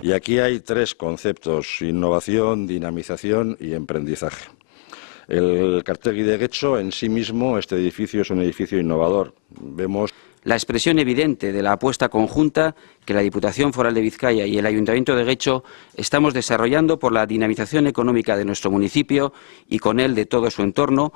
Y aquí hay tres conceptos: innovación, dinamización y emprendizaje. El Kartegi de Getxo en sí mismo, este edificio es un edificio innovador. Vemos la expresión evidente de la apuesta conjunta que la Diputación Foral de Vizcaya y el Ayuntamiento de Getxo estamos desarrollando por la dinamización económica de nuestro municipio y con él de todo su entorno.